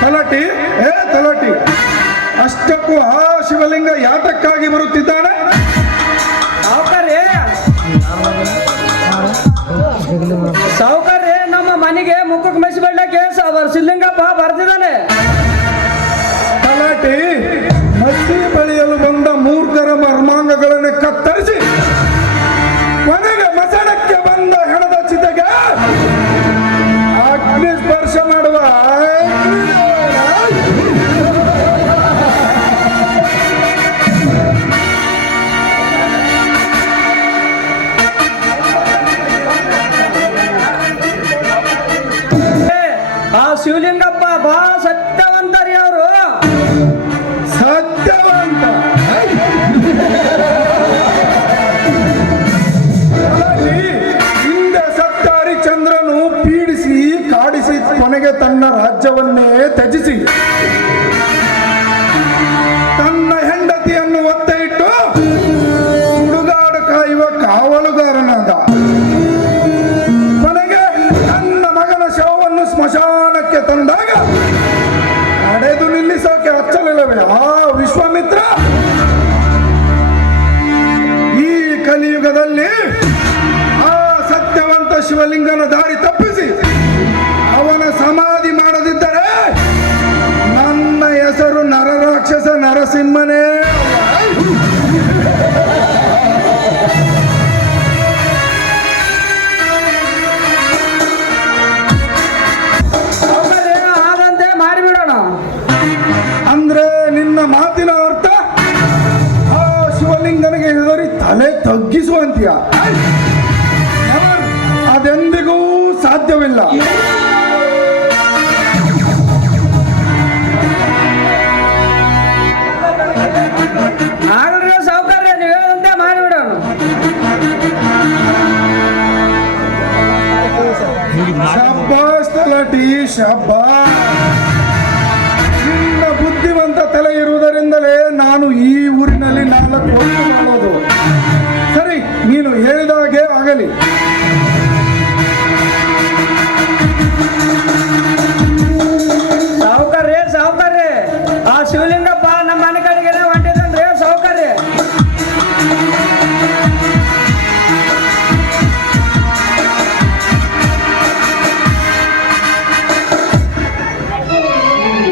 ತಲಾಟಿ, ಏ ತಲಾಟಿ. ಅಷ್ಟಕ್ಕೂ ಆ ಶಿವಲಿಂಗ ಯಾತಕ್ಕಾಗಿ ಬರುತ್ತಿದ್ದಾನೆ? ಸಾವುಕಾರ್ರಿ ನಮ್ಮ ಮನೆಗೆ ಮುಖಕ್ಕೆ ಮೆಸಿ ಅವರು ಶಿವಲಿಂಗಪ್ಪ ಬರ್ತಿದ್ದಾನೆ. ಕೊನೆಗೆ ತನ್ನ ರಾಜ್ಯವನ್ನೇ ತ್ಯಜಿಸಿ. ತನ್ನ ಹೆಂಡತಿಯನ್ನು ಒತ್ತೆ ಇಟ್ಟು ಹುಡುಗಾಡು ಕಾಯುವ ಕಾವಲುಗಾರನಾದ. ಕೊನೆಗೆ ತನ್ನ ಮಗನ ಶವವನ್ನು ಸ್ಮಶಾನಕ್ಕೆ ತಂದಾಗ ನಡೆದು ನಿಲ್ಲಿಸೋಕೆ ಹಚ್ಚಲಿಲ್ಲವೇ ಆ ವಿಶ್ವಮಿತ್ರ? ಈ ಕಲಿಯುಗದಲ್ಲಿ ಆ ಸತ್ಯವಂತ ಶಿವಲಿಂಗನ ದಾರಿ ಹೇಳಿದ್ರಿ ತಲೆ ತಗ್ಗಿಸುವಂತೀಯ ಅದೆಂದಿಗೂ ಸಾಧ್ಯವಿಲ್ಲ. ಶಬ್ಬಾಸ್ ತಲಾಟಿ ಶಬ್ಬಾಸ್ ನಿನ್ನ ಬುದ್ಧಿವಂತ ತಲೆ ಇರುವುದರಿಂದಲೇ ನಾನು ಈ ಊರಿನಲ್ಲಿ ಸರಿ ನೀನು ಹೇಳಿದಾಗೆ ಆಗಲಿ. ಸಾವುಕಾರ್ರಿ ಸಾವುಕಾರ್ರಿ ಆ ಶಿವಲಿಂಗಪ್ಪ ನಮ್ಮ ಮನೆ ಕಡೆಗೆ ಹೊಂಟಿದ್ದಾನ್ರಿ ಸಾವುಕಾರ್ರಿ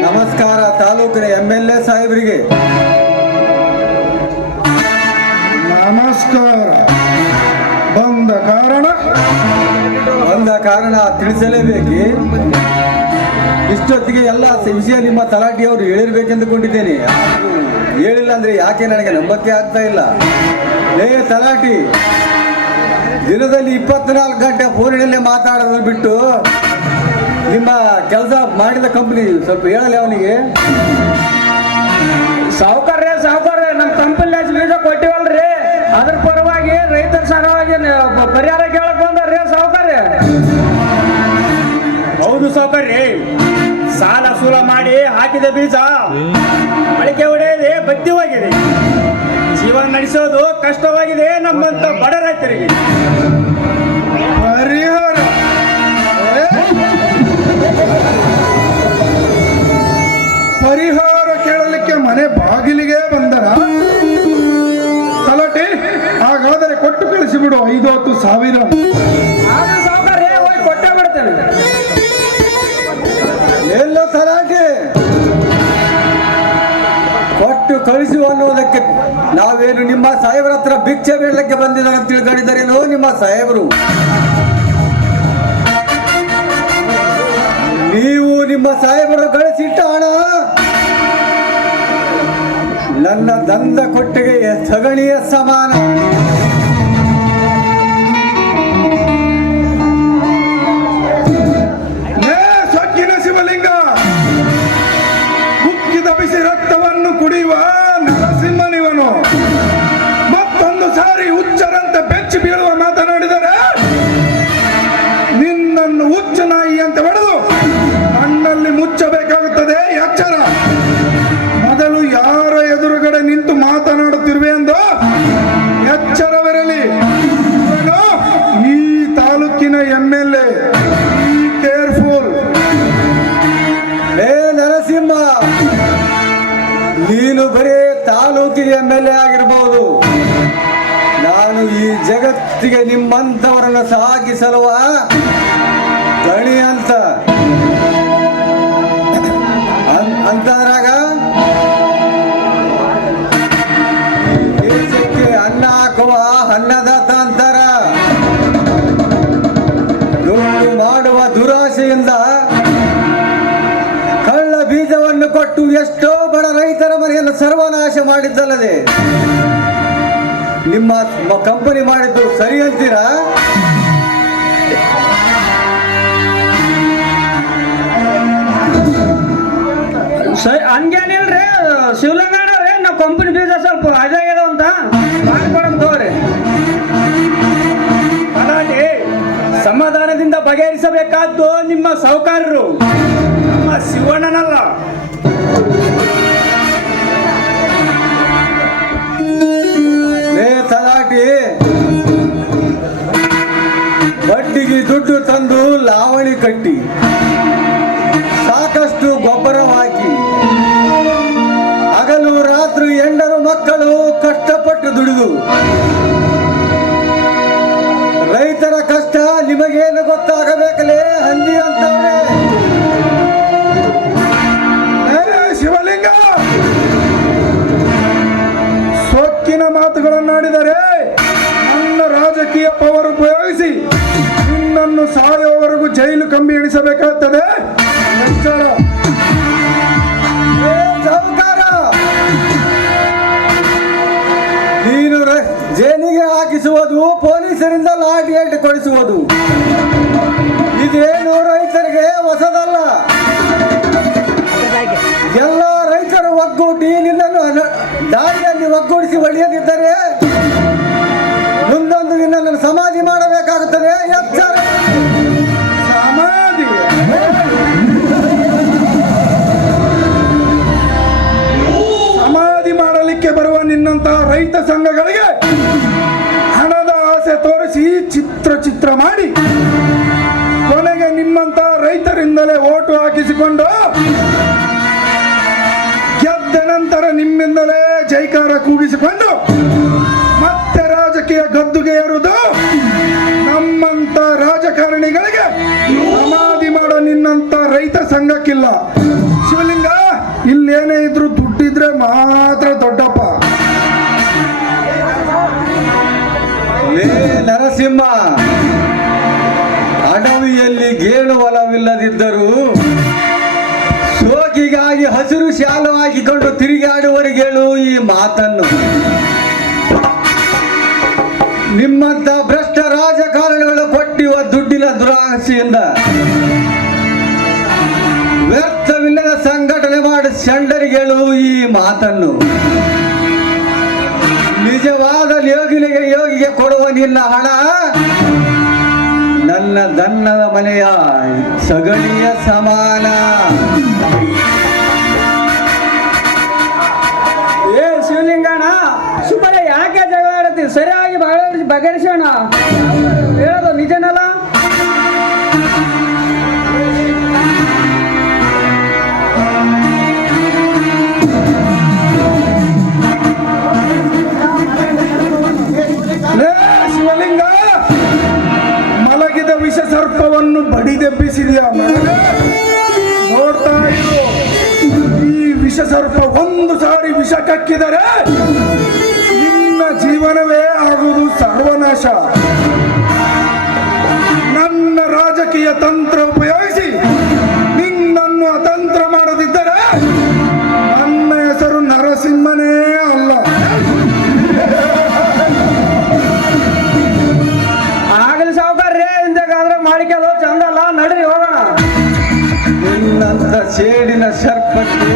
ನಮಸ್ಕಾರ ತಾಲೂಕಿನ ಎಂ ಎಲ್ ಎ ಸಾಹೇಬರಿಗೆ. ನಮಸ್ಕಾರ. ಬಂದ ಕಾರಣ? ಬಂದ ಕಾರಣ ತಿಳಿಸಲೇಬೇಕು. ಇಷ್ಟೊತ್ತಿಗೆ ಎಲ್ಲ ವಿಷಯ ನಿಮ್ಮ ತಲಾಟಿಯವರು ಹೇಳಿರ್ಬೇಕೆಂದುಕೊಂಡಿದ್ದೇನೆ. ಹೇಳಿಲ್ಲ ಅಂದ್ರೆ ಯಾಕೆ ನನಗೆ ನಂಬಕ್ಕೆ ಆಗ್ತಾ ಇಲ್ಲ? ಲೇ ತಲಾಟಿ ದಿನದಲ್ಲಿ ಇಪ್ಪತ್ನಾಲ್ಕು ಗಂಟೆ ಫೋನಿನಲ್ಲೇ ಮಾತಾಡೋದು ಬಿಟ್ಟು ನಿಮ್ಮ ಕೆಲಸ ಮಾಡಿದ ಕಂಪ್ನಿ ಸ್ವಲ್ಪ ಹೇಳಲಿ ಅವನಿಗೆ. ಸಾವುಕಾರ್ರೆ ಸಾವುಕಾರ ನಮ್ಮ ಕಂಪನಿ ಕೊಟ್ಟಿವಲ್ರಿ. ಅದ್ರ ಪರವಾಗಿ ರೈತರ ಸಲುವಾಗಿ ಪರಿಹಾರ ಕೇಳಕ್ ಬಂದ್ರೆ ಸಾವುಕಾರ್ರಿ ಹೌದು ಸಾವುಕಾರ್ರಿ. ಸಾಲ ಸೂಲ ಮಾಡಿ ಹಾಕಿದ ಬೀಜ ಬಳಕೆ ಹೊಡೆಯದೆ ಬತ್ತಿ ಹೋಗಿದೆ. ಜೀವನ ನಡೆಸೋದು ಕಷ್ಟವಾಗಿದೆ ನಮ್ಮಂತ ಬಡ ರೈತರಿಗೆ. ಪರಿಹಾರ ಸಾಹೇಬರು ನೀವು ನಿಮ್ಮ ಸಾಹೇಬರು ಗಳಿಸಿಟ್ಟ ಹಣ ನನ್ನ ದಂದ ಕೊಟ್ಟಿಗೆ ಸಗಣಿಯ ಸಮಾನ. ಎಂ ಎಲ್ ಎ ಆಗಿರ್ಬೋದು. ನಾನು ಈ ಜಗತ್ತಿಗೆ ನಿಮ್ಮಂಥವರನ್ನು ಸಾಗಿಸಲುವ ಗಣಿ ಅಂತ. ಅಂತಂದ್ರಾಗ ದೇಶಕ್ಕೆ ಅನ್ನ ಹಾಕುವ ಅನ್ನದಾತ ಅಂತಾರ. ದುಡ್ಡು ಮಾಡುವ ದುರಾಸೆಯಿಂದ ಕಳ್ಳ ಬೀಜವನ್ನು ಕೊಟ್ಟು ಎಷ್ಟೋ ಬಡ ರೈತರ ಮನೆಯನ್ನು ಸರ್ವನಾಶ ಮಾಡಿದ್ದಲ್ಲದೆ ನಿಮ್ಮ ಕಂಪನಿ ಮಾಡಿದ್ದು ಸರಿ ಅಂತೀರಾ? ಸರಿ, ಹಂಗೇನಿಲ್ರಿ ಶಿವಲಿಂಗಣ್ಣವ್ರಿ ನಾವು ಕಂಪನಿ ಬೀಜ ಸ್ವಲ್ಪ ಅದಾಗ್ಯದ ಅಂತ. ಮಾಡ್ಕೊಡಮ್ ತಗೋರಿ. ಸಮಾಧಾನದಿಂದ ಬಗೆಹರಿಸಬೇಕಾದ್ದು ನಿಮ್ಮ ಸಹಕಾರರು ನಮ್ಮ ಶಿವಣ್ಣನಲ್ಲ. দুর্দান্ত ದಾರಿಯಲ್ಲಿ ಒಗ್ಗೂಡಿಸಿ ಒಳ್ಳೆಯದಿದ್ದರೆ ಮುಂದೊಂದು ನಿನ್ನನ್ನು ಸಮಾಧಿ ಮಾಡಬೇಕಾಗುತ್ತದೆ. ಎಚ್ಚರ. ಸಮಾಧಿ. ಸಮಾಧಿ ಮಾಡಲಿಕ್ಕೆ ಬರುವ ನಿನ್ನಂತಹ ರೈತ ಸಂಘಗಳಿಗೆ ಹಣದ ಆಸೆ ತೋರಿಸಿ ಚಿತ್ರ ಚಿತ್ರ ಮಾಡಿ. ಕೊನೆಗೆ ನಿಮ್ಮಂತಹ ರೈತರಿಂದಲೇ ಓಟು ಹಾಕಿಸಿಕೊಂಡು ಗೆದ್ದ ನಂತರ ನಿಮ್ಮಿಂದಲೇ ಜೈಕಾರ ಕೂಗಿಸಿಕೊಂಡು ಮತ್ತೆ ರಾಜಕೀಯ ಗದ್ದುಗೆ ಏರುವುದು ನಮ್ಮಂತ ರಾಜಕಾರಣಿಗಳಿಗೆ ಸಮಾಧಿ ಮಾಡೋ ನಿನ್ನಂತ ರೈತ ಸಂಘಕ್ಕಿಲ್ಲ. ಶಿವಲಿಂಗ ಇಲ್ಲೇನೇ ಇದ್ರು ದುಡ್ಡಿದ್ರೆ ಮಾತ್ರ ದೊಡ್ಡಪ್ಪ. ನರಸಿಂಹ, ಅಡವಿಯಲ್ಲಿ ಗೇಣು ಹೊಲವಿಲ್ಲದಿದ್ದರೂ ಸೋಕಿಗಾಗಿ ಹಸಿರು ಶಾಲು ಹಾಕಿಕೊಂಡು ತಿರುಗಾಡುವರಿಗೇಳು ಈ ಮಾತನ್ನು. ನಿಮ್ಮಂತ ಭ್ರಷ್ಟ ರಾಜಕಾರಣಿಗಳು ಕೊಟ್ಟಿರುವ ದುಡ್ಡಿನ ದುರಾಸೆಯಿಂದ ವ್ಯರ್ಥವಿಲ್ಲದ ಸಂಘಟನೆ ಮಾಡಿ ಚಂಡರಿಗೇಳು ಈ ಮಾತನ್ನು. ನಿಜವಾದ ಯೋಗಿನಿಗೆ ಯೋಗಿಗೆ ಕೊಡುವ ನಿನ್ನ ಹಣ ನನ್ನ ದನ್ನದ ಮನೆಯ ಸಗಣಿಯ ಸಮಾನ. ಏ ಶಿವಲಿಂಗಣ್ಣ, ಸುಮ್ಮನೆ ಯಾಕೆ ಜಗಳ ಸರಿಯಾಗಿ ಬಗೆ- ಬಗೆಹರಿಸೋಣ. ಹೇಳೋದು ನಿಜನಲ್ಲ? ಸರ್ಪ ಒಂದು ಸಾರಿ ವಿಷ ಕಕ್ಕಿದರೆ ನಿನ್ನ ಜೀವನವೇ ಆಗುವುದು ಸರ್ವನಾಶ. ನನ್ನ ರಾಜಕೀಯ ತಂತ್ರ ಉಪಯೋಗಿಸಿ ನಿನ್ನನ್ನು ಅತಂತ್ರ ಮಾಡದಿದ್ದರೆ ನನ್ನ ಹೆಸರು ನರಸಿಂಹನೇ ಅಲ್ಲ. ಆಗಲಿ ಸಾವುಕಾರ್ರಿ ಹಿಂದೆಗಾದ್ರೆ ಮಾಡಿಕೆಲ್ಲ ಚಂದಲ್ಲ ನಡ್ರಿ ಹೋಗೋಣ. ನಿನ್ನಂತ ಸೇಡಿನ ಸರ್ಪಕ್ಕೆ